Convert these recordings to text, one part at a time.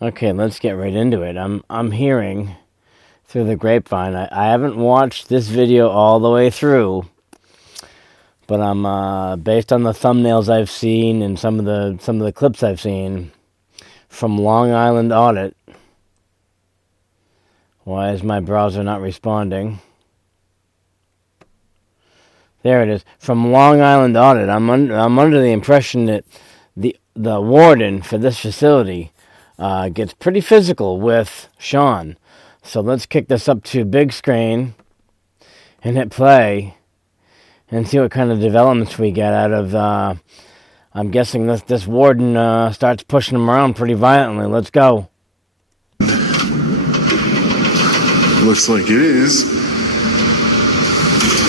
Okay, let's get right into it. I'm hearing through the grapevine. I haven't watched this video all the way through, but I'm based on the thumbnails I've seen and some of the clips I've seen from Long Island Audit. Why is my browser not responding? There it is. From Long Island Audit. I'm under the impression that the warden for this facility gets pretty physical with Sean. So let's kick this up to big screen and hit play and see what kind of developments we get out of, I'm guessing this warden starts pushing him around pretty violently. Let's go. Looks like it is.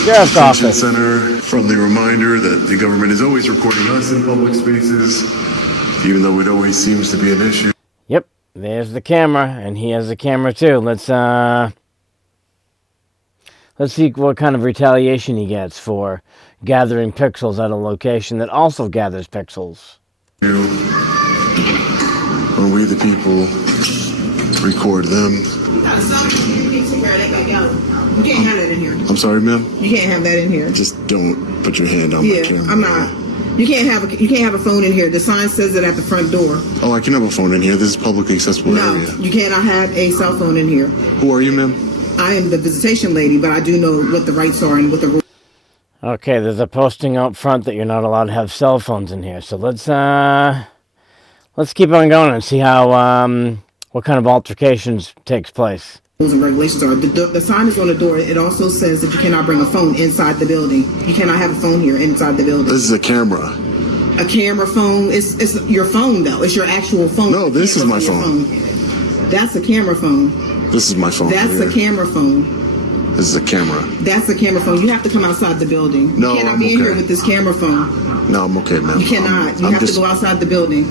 Sheriff's Detention office. Center, friendly reminder that the government is always recording us in public spaces, even though it always seems to be an issue. Yep, there's the camera, and he has the camera too. Let's see what kind of retaliation he gets for gathering pixels at a location that also gathers pixels. When we, the people, record them. You can't have that in here. I'm sorry, ma'am? You can't have that in here. Just don't put your hand on my camera. I'm not. You can't have a phone in here. The sign says it at the front door. Oh, I can have a phone in here. This is publicly accessible area. No, you cannot have a cell phone in here. Who are you, ma'am? I am the visitation lady, but I do know what the rights are and what the rules. Okay, there's a posting out front that you're not allowed to have cell phones in here. So let's keep on going and see how what kind of altercations takes place. Rules and regulations are. The sign is on the door. It also says that you cannot bring a phone inside the building. You cannot have a phone here inside the building. This is a camera. A camera phone. It's your phone though. It's your actual phone. No, this is my phone. That's a camera phone. This is my phone. That's a camera phone. This is a camera. That's a camera phone. You have to come outside the building. No, you cannot I'm be in okay. here with this camera phone. No, I'm okay, ma'am. You cannot. You have to go outside the building.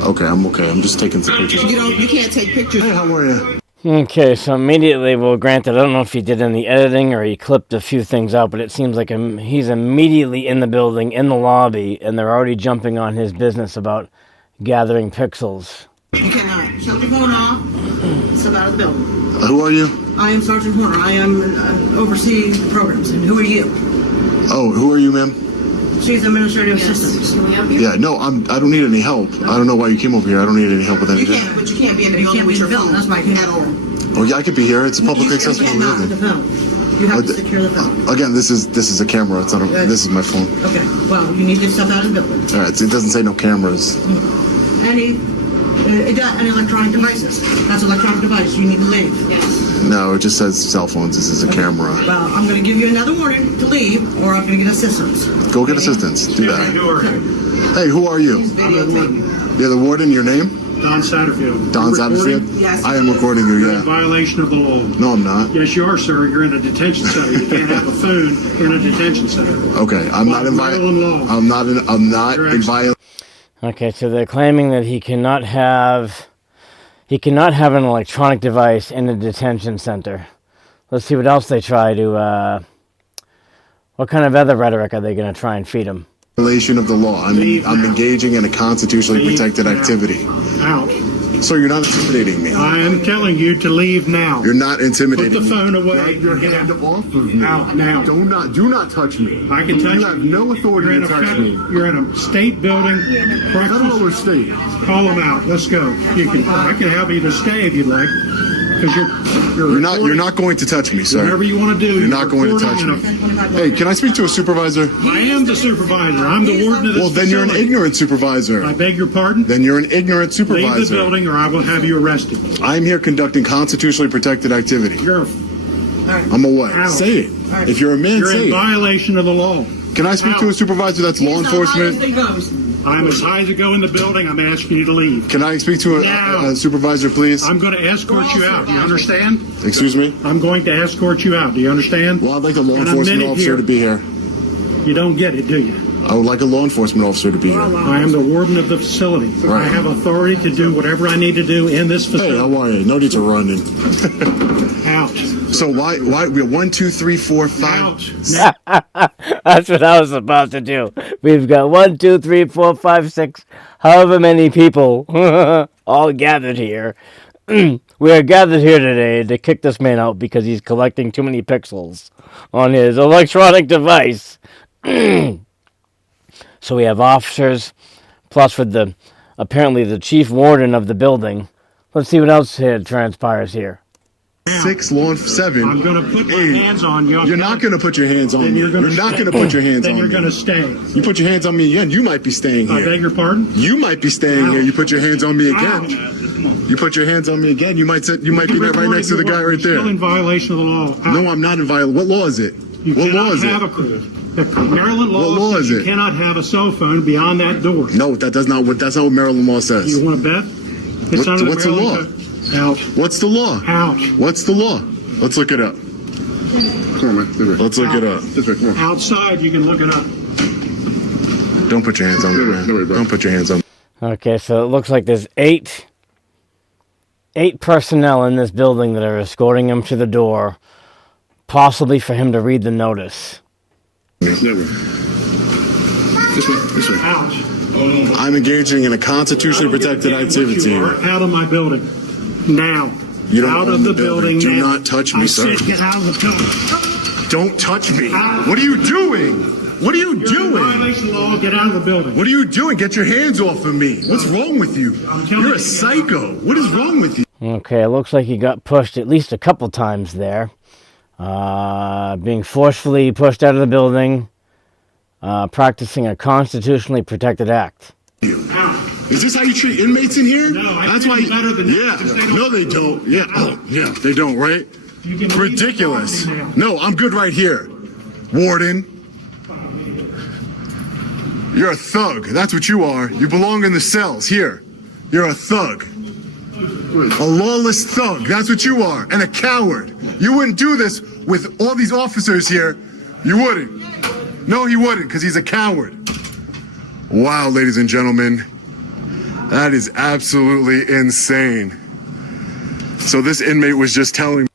Okay, I'm okay. I'm just taking some pictures. You can't take pictures. Hey, how are you? Okay, so immediately, well, granted, I don't know if he did any editing or he clipped a few things out, but it seems like he's immediately in the building, in the lobby, and they're already jumping on his business about gathering pixels. You cannot. Shut your phone off. Step out of the building. Who are you? I am Sergeant Horner. I am overseeing the programs. And who are you? Oh, who are you, ma'am? She's administrative assistant. Can we help you? Yeah, no, I don't need any help. I don't know why you came over here. I don't need any help with anything. But you can't be in the building with your phone. That's my at all. Oh, yeah, I could be here. It's a publicly accessible building. You have to secure the phone. Again, this is a camera. It's not. This is my phone. Okay. Well, you need to step out of the building. All right. It doesn't say no cameras. Any electronic devices. That's an electronic device. You need to leave. Yes. No, it just says cell phones. This is a camera. Well, I'm going to give you another warning to leave, or I'm going to get assistance. Go get assistance. Do that. Hey, who are you? I'm the warden. You're the warden. Your name? Don Satterfield. Don Satterfield? Yes. I am recording you, You're in yeah. violation of the law. No, I'm not. Yes, you are, sir. You're in a detention center. You can't have a phone in a detention center. Okay, I'm not in Maryland law. I'm not in violation. Okay, so they're claiming that he cannot have an electronic device in a detention center. Let's see what else they try to, what kind of other rhetoric are they going to try and feed him? Violation of the law. I'm engaging in a constitutionally protected activity. Out. So you're not intimidating me. I am telling you to leave now. You're not intimidating Put the me. phone away. Your hand off of me. Out now. Do not touch me. I can touch You have no authority to touch me. You're in a state building. Federal state. Call them out. Let's go. I can help you to stay if you'd like. Because You're not going to touch me, sir. Whatever you want to do. You're not going to touch me. Hey, can I speak to a supervisor? I am the supervisor. I'm the warden of this Well, then you're an facility. ignorant supervisor. I beg your pardon? Then you're an ignorant Leave the supervisor. building or I will have you arrested. I'm here conducting constitutionally protected activity. You're I'm away. Out. Say it. If you're a man, say in it. violation of the law. Can I speak to a supervisor that's law enforcement? I'm as high as I go in the building. I'm asking you to leave. Can I speak to a supervisor, please? I'm going to escort you out. Do you understand? Excuse me? I'm going to escort you out. Do you understand? Well, I'd like a law In a enforcement minute officer here. to be here. You don't get it, do you? I would like a law enforcement officer to be here. I am the warden of the facility. Right. I have authority to do whatever I need to do in this Hey, facility. how are you? No need to run in. Out. So why we're 1, 2, 3, 4, 5. Out. Now. That's what I was about to do. We've got 1, 2, 3, 4, 5, 6, however many people all gathered here. We are gathered here today to kick this man out because he's collecting too many pixels on his electronic device. So we have officers, plus with the apparently the chief warden of the building. Let's see what else transpires here. 6, law 7. I'm going to put my hands on you. You're not going to put your hands on me. You're not going to put your hands on me. Then you're going to stay. You put your hands on me again, you might be staying I here. beg your pardon? You might be staying here. You put your hands on me again. Ouch. You put your hands on me again. You might be right next to the guy right there. You're still in violation of the law. Ouch. No, I'm not in violation. What law is it? You What law cannot is have it? the Maryland law, What law says is you it? cannot have a cell phone beyond that door. No, that's not what Maryland law says. You want to bet? It's under What's the law? Maryland code. Ouch. What's the law? Ouch. What's the law? Let's look it up. Come on, man. Let's look it up. This way, come on. Outside, you can look it up. Don't put your hands on me, man. Don't put your hands on me. Okay, so it looks like there's eight personnel in this building that are escorting him to the door, possibly for him to read the notice. Never. This way, this way. Ouch. I'm engaging in a constitutionally protected activity. You are out of my building. Now. You don't out own of the the building. building Do now. not touch me, I sir. said get out of the building. Don't touch me. What are you doing? What are you You're in doing? violation of the law. Get out of the building. What are you doing? Get your hands off of me. What's wrong with you? I'm telling You're you. a psycho. What is wrong with you? Okay, it looks like he got pushed at least a couple times there. Being forcefully pushed out of the building, practicing a constitutionally protected act. Ouch. Is this how you treat inmates in here? No, I That's treat why. them better than that, Yeah. because they don't- No, they don't. Yeah. Oh, yeah. They don't. Right. You can leave Ridiculous. the property now. No, I'm good right here. Warden. You're a thug. That's what you are. You belong in the cells. Here. You're a thug. A lawless thug. That's what you are. And a coward. You wouldn't do this with all these officers here. You wouldn't. No, he wouldn't, because he's a coward. Wow, ladies and gentlemen. That is absolutely insane. So this inmate was just telling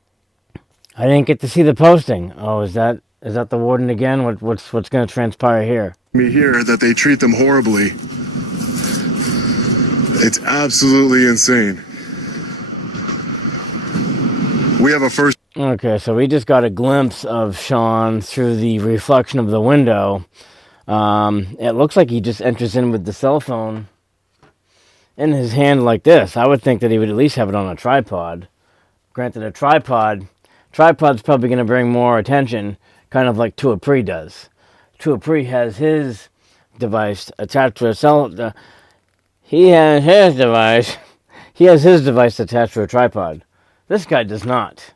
I didn't get to see the posting. Oh, is that the warden again? What's going to transpire here? me here that they treat them horribly. It's absolutely insane. We have a first. Okay, so we just got a glimpse of Sean through the reflection of the window. It looks like he just enters in with the cell phone in his hand like this. I would think that he would at least have it on a tripod. Granted, a tripod's probably going to bring more attention, kind of like Tuapri does. Tuapri has his device attached to a cell. He has his device. He has his device attached to a tripod. This guy does not.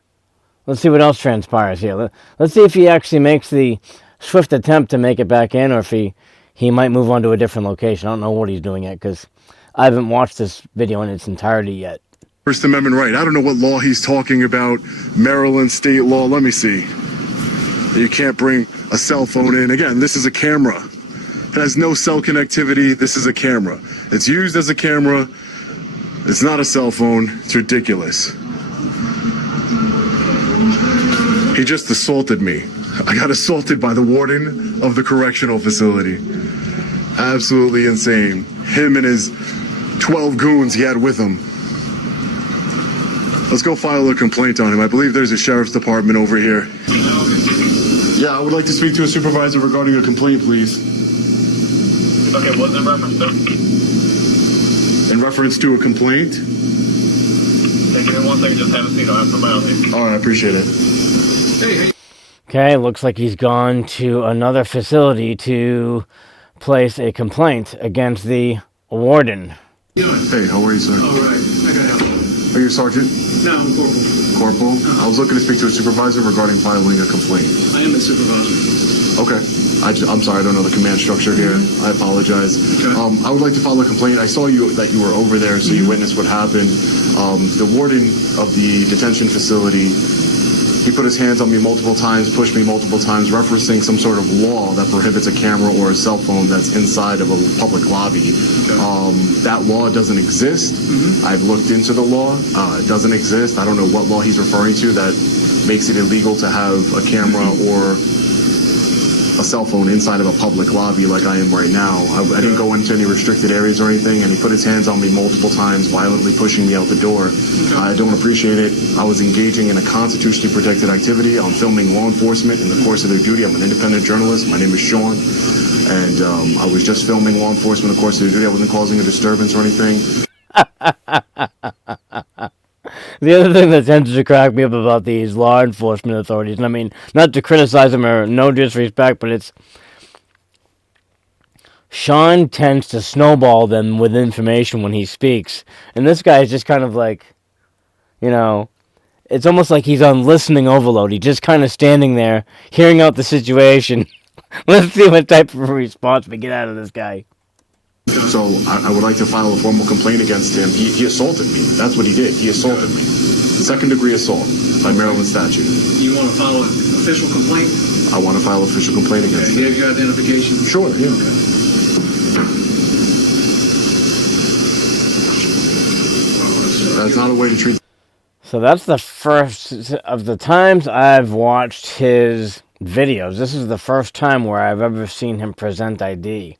Let's see what else transpires here. Let's see if he actually makes the swift attempt to make it back in, or if he might move on to a different location. I don't know what he's doing yet, because I haven't watched this video in its entirety yet. First Amendment right. I don't know what law he's talking about. Maryland state law. Let me see. You can't bring a cell phone in. Again, this is a camera. It has no cell connectivity. This is a camera. It's used as a camera. It's not a cell phone. It's ridiculous. He just assaulted me. I got assaulted by the warden of the correctional facility. Absolutely insane. Him and his 12 goons he had with him. Let's go file a complaint on him. I believe there's a sheriff's department over here. Yeah, I would like to speak to a supervisor regarding a complaint, please. Okay, what's in reference to? In reference to a complaint? Okay, give me 1 second, just have a seat. I'll have somebody else here. All right, I appreciate it. Okay, looks like he's gone to another facility to place a complaint against the warden. Hey, how are you, sir? All right, I got help. Are you a sergeant? No, I'm corporal. Corporal? I was looking to speak to a supervisor regarding filing a complaint. I am a supervisor. Okay. I'm sorry, I don't know the command structure here. I apologize. Okay. I would like to file a complaint. I saw that you were over there, so you witnessed what happened. The warden of the detention facility, he put his hands on me multiple times, pushed me multiple times, referencing some sort of law that prohibits a camera or a cell phone that's inside of a public lobby. Okay. That law doesn't exist. I've looked into the law. It doesn't exist. I don't know what law he's referring to that makes it illegal to have a camera or a a cell phone inside of a public lobby like I am right now. I didn't go into any restricted areas or anything, and he put his hands on me multiple times, violently pushing me out the door. Okay. I don't appreciate it. I was engaging in a constitutionally protected activity. I'm filming law enforcement in the course of their duty. I'm an independent journalist. My name is Sean, and I was just filming law enforcement in the course of their duty. I wasn't causing a disturbance or anything. The other thing that tends to crack me up about these law enforcement authorities, and I mean, not to criticize them or no disrespect, but it's Sean tends to snowball them with information when he speaks. And this guy is just kind of like, you know, it's almost like he's on listening overload. He's just kind of standing there, hearing out the situation. Let's see what type of response we get out of this guy. So I would like to file a formal complaint against him. He assaulted me. That's what he did. He assaulted me. Second-degree assault by Maryland statute. You want to file an official complaint? I want to file an official complaint against Do him. you have your identification? Sure, yeah. That's not a way to treat. So that's the first of the times I've watched his videos. This is the first time where I've ever seen him present ID.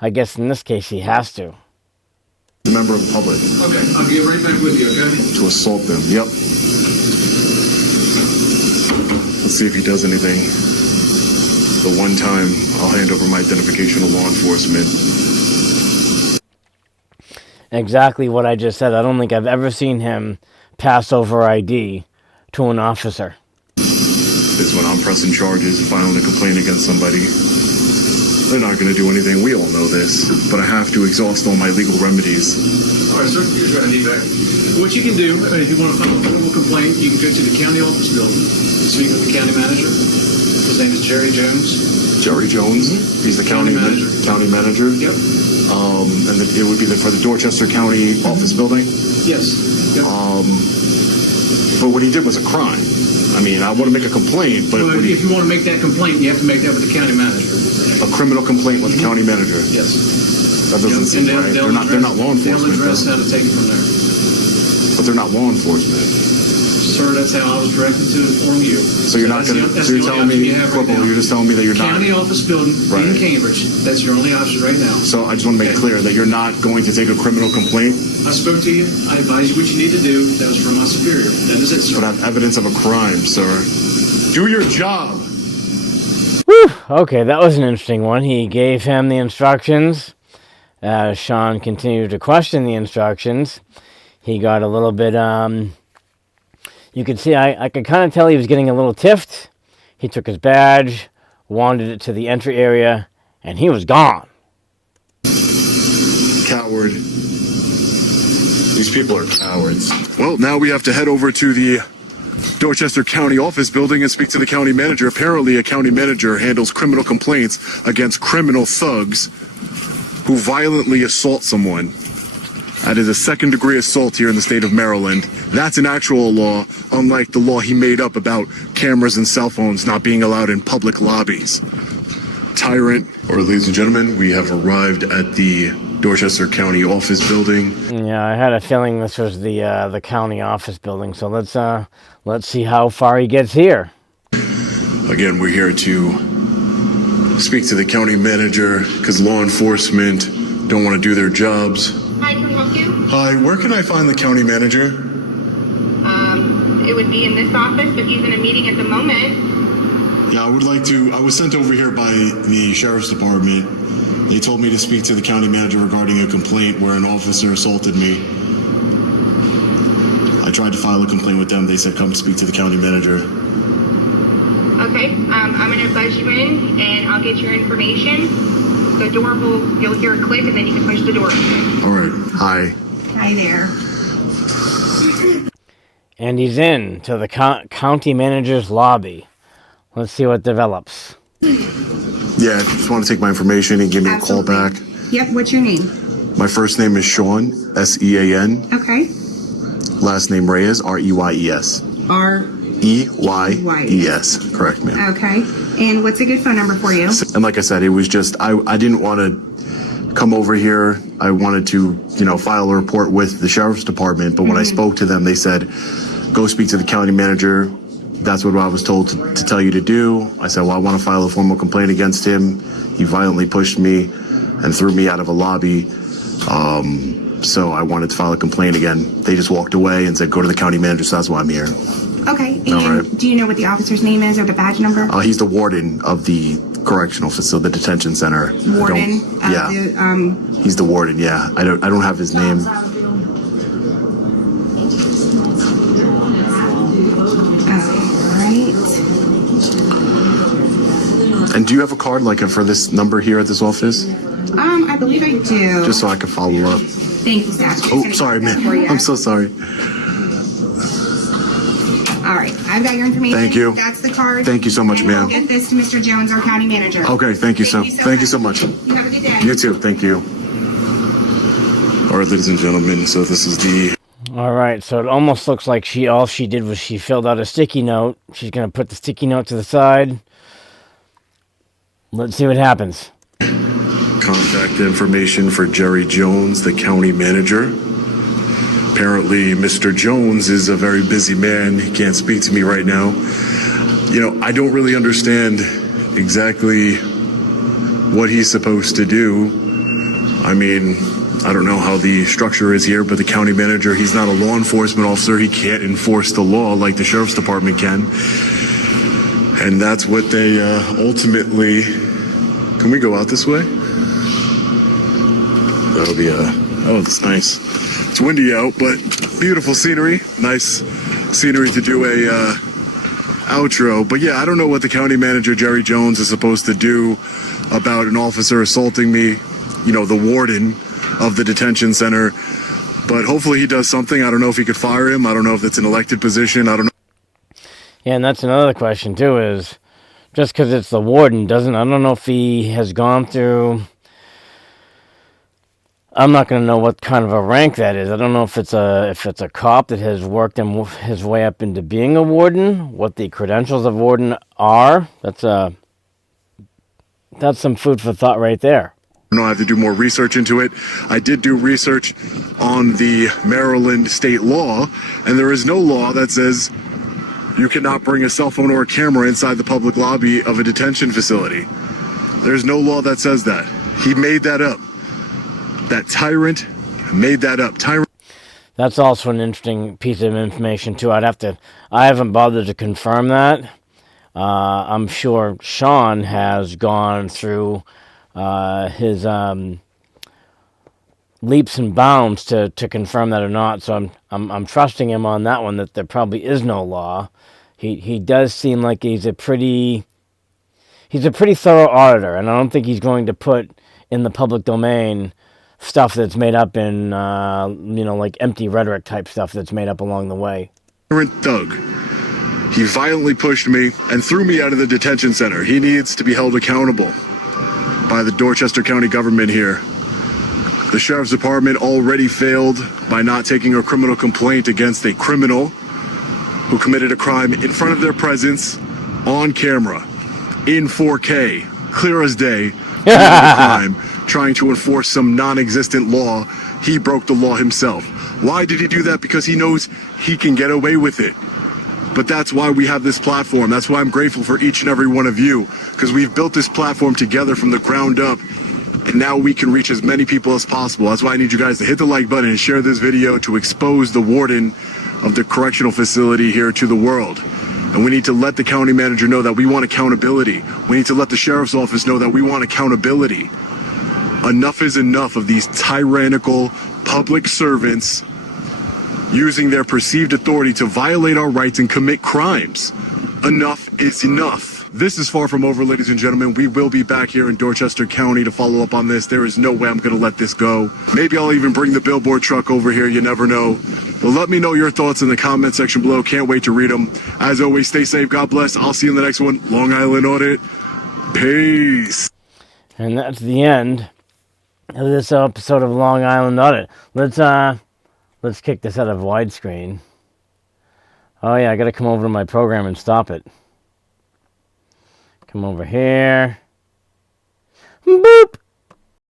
I guess in this case he has to. A member of the public. Okay, I'll get right back with you, okay? To assault them. Yep. Let's see if he does anything. The one time I'll hand over my identification to law enforcement. Exactly what I just said. I don't think I've ever seen him pass over ID to an officer. Is when I'm pressing charges, filing a complaint against somebody. They're not going to do anything. We all know this. But I have to exhaust all my legal remedies. All right, sir, you're going to need that. What you can do, if you want to file a formal complaint, you can go to the county office building, speak with the county manager. His name is Jerry Jones. Jerry Jones. He's the county manager. County manager. Yep. And it would be for the Dorchester County office building. Yes. Yep. But what he did was a crime. I mean, I want to make a complaint, but Well, if you want to make that complaint, you have to make that with the county manager. a criminal complaint with the county manager. Yes. That doesn't seem right. They're not law enforcement. They'll address how to take it from there. But they're not law enforcement. Sir, that's how I was directed to inform you. So you're not going to. So you're telling me, Corporal, you're just telling me that you're not. County office building in Cambridge. That's your only option right now. So I just want to make clear that you're not going to take a criminal complaint. I spoke to you. I advised you what you need to do. That was from my superior. That is it, sir. But I have evidence of a crime, sir. Do your job. Whew. Okay, that was an interesting one. He gave him the instructions. Sean continued to question the instructions. He got a little bit, you could see, I could kind of tell he was getting a little tiffed. He took his badge, wandered it to the entry area, and he was gone. Coward. These people are cowards. Well, now we have to head over to the Dorchester County office building and speak to the county manager. Apparently, a county manager handles criminal complaints against criminal thugs who violently assault someone. That is a second-degree assault here in the state of Maryland. That's an actual law, unlike the law he made up about cameras and cell phones not being allowed in public lobbies. Tyrant. Or, ladies and gentlemen, we have arrived at the Dorchester County office building. Yeah, I had a feeling this was the county office building. So let's see how far he gets here. Again, we're here to speak to the county manager because law enforcement don't want to do their jobs. Hi, can we help you? Hi, where can I find the county manager? It would be in this office, but he's in a meeting at the moment. Yeah, I was sent over here by the sheriff's department. They told me to speak to the county manager regarding a complaint where an officer assaulted me. I tried to file a complaint with them. They said come speak to the county manager. Okay, I'm gonna buzz you in and I'll get your information. The door you'll hear a click and then you can push the door open. All right. Hi. Hi there. And he's in to the county manager's lobby. Let's see what develops. Yeah, if you just want to take my information and give me a call back. Yep, what's your name? My first name is Sean, S-E-A-N. Okay. Last name Reyes, R-E-Y-E-S. E-Y-E-S. Correct, ma'am. Okay. And what's a good phone number for you? And like I said, it was just, I didn't want to come over here. I wanted to, file a report with the sheriff's department. But when I spoke to them, they said, go speak to the county manager. That's what I was told to tell you to do. I said, well, I want to file a formal complaint against him. He violently pushed me and threw me out of a lobby. So I wanted to file a complaint again. They just walked away and said, go to the county manager, so that's why I'm here. Okay. And All right. do you know what the officer's name is or the badge number? He's the warden of the correctional facility, the detention center. Warden. Yeah. He's the warden. Yeah. I don't have his name. And do you have a card for this number here at this office? I believe I do. Just so I can follow up. Thank you, Staff. Oh, sorry, man. I'm so sorry. All right, I've got your information. Thank you. That's the card. Thank you so much, and ma'am. I'll get this to Mr. Jones, our county manager. Okay, thank you so much. You have a good day. You too. Thank you. All right, ladies and gentlemen. So this is the. All right, so it almost looks like all she did was she filled out a sticky note. She's gonna put the sticky note to the side. Let's see what happens. Contact information for Jerry Jones, the county manager. Apparently, Mr. Jones is a very busy man. He can't speak to me right now. I don't really understand exactly what he's supposed to do. I mean, I don't know how the structure is here, but the county manager, he's not a law enforcement officer. He can't enforce the law like the sheriff's department can. And that's what they ultimately... Can we go out this way? That'll be oh, it's nice. It's windy out, but beautiful scenery. Nice scenery to do a outro. But yeah, I don't know what the county manager, Jerry Jones, is supposed to do about an officer assaulting me, the warden of the detention center. But hopefully he does something. I don't know if he could fire him. I don't know if it's an elected position. I don't know. Yeah, and that's another question too, is just because it's the warden I don't know if he has gone through... I'm not going to know what kind of a rank that is. I don't know if it's a cop that has worked his way up into being a warden, what the credentials of warden are. That's some food for thought right there. I have to do more research into it. I did do research on the Maryland state law, and there is no law that says you cannot bring a cell phone or a camera inside the public lobby of a detention facility. There's no law that says that. He made that up. That tyrant made that up. That's also an interesting piece of information too. I haven't bothered to confirm that. I'm sure Sean has gone through his leaps and bounds to confirm that or not. So I'm trusting him on that one, that there probably is no law. He does seem like he's a pretty thorough auditor, and I don't think he's going to put in the public domain stuff that's made up in, like empty rhetoric type stuff that's made up along the way. Thug. He violently pushed me and threw me out of the detention center. He needs to be held accountable by the Dorchester County government here. The sheriff's department already failed by not taking a criminal complaint against a criminal who committed a crime in front of their presence, on camera, in 4K, clear as day, crime, trying to enforce some non-existent law. He broke the law himself. Why did he do that? Because he knows he can get away with it. But that's why we have this platform. That's why I'm grateful for each and every one of you, because we've built this platform together from the ground up, and now we can reach as many people as possible. That's why I need you guys to hit the like button and share this video to expose the warden of the correctional facility here to the world. And we need to let the county manager know that we want accountability. We need to let the sheriff's office know that we want accountability. Enough is enough of these tyrannical public servants using their perceived authority to violate our rights and commit crimes. Enough is enough. This is far from over, ladies and gentlemen. We will be back here in Dorchester County to follow up on this. There is no way I'm going to let this go. Maybe I'll even bring the billboard truck over here. You never know. But let me know your thoughts in the comment section below. Can't wait to read them. As always, stay safe. God bless. I'll see you in the next one. Long Island Audit. Peace. And that's the end of this episode of Long Island Audit. Let's kick this out of widescreen. Oh yeah, I gotta come over to my program and stop it. Come over here. Boop!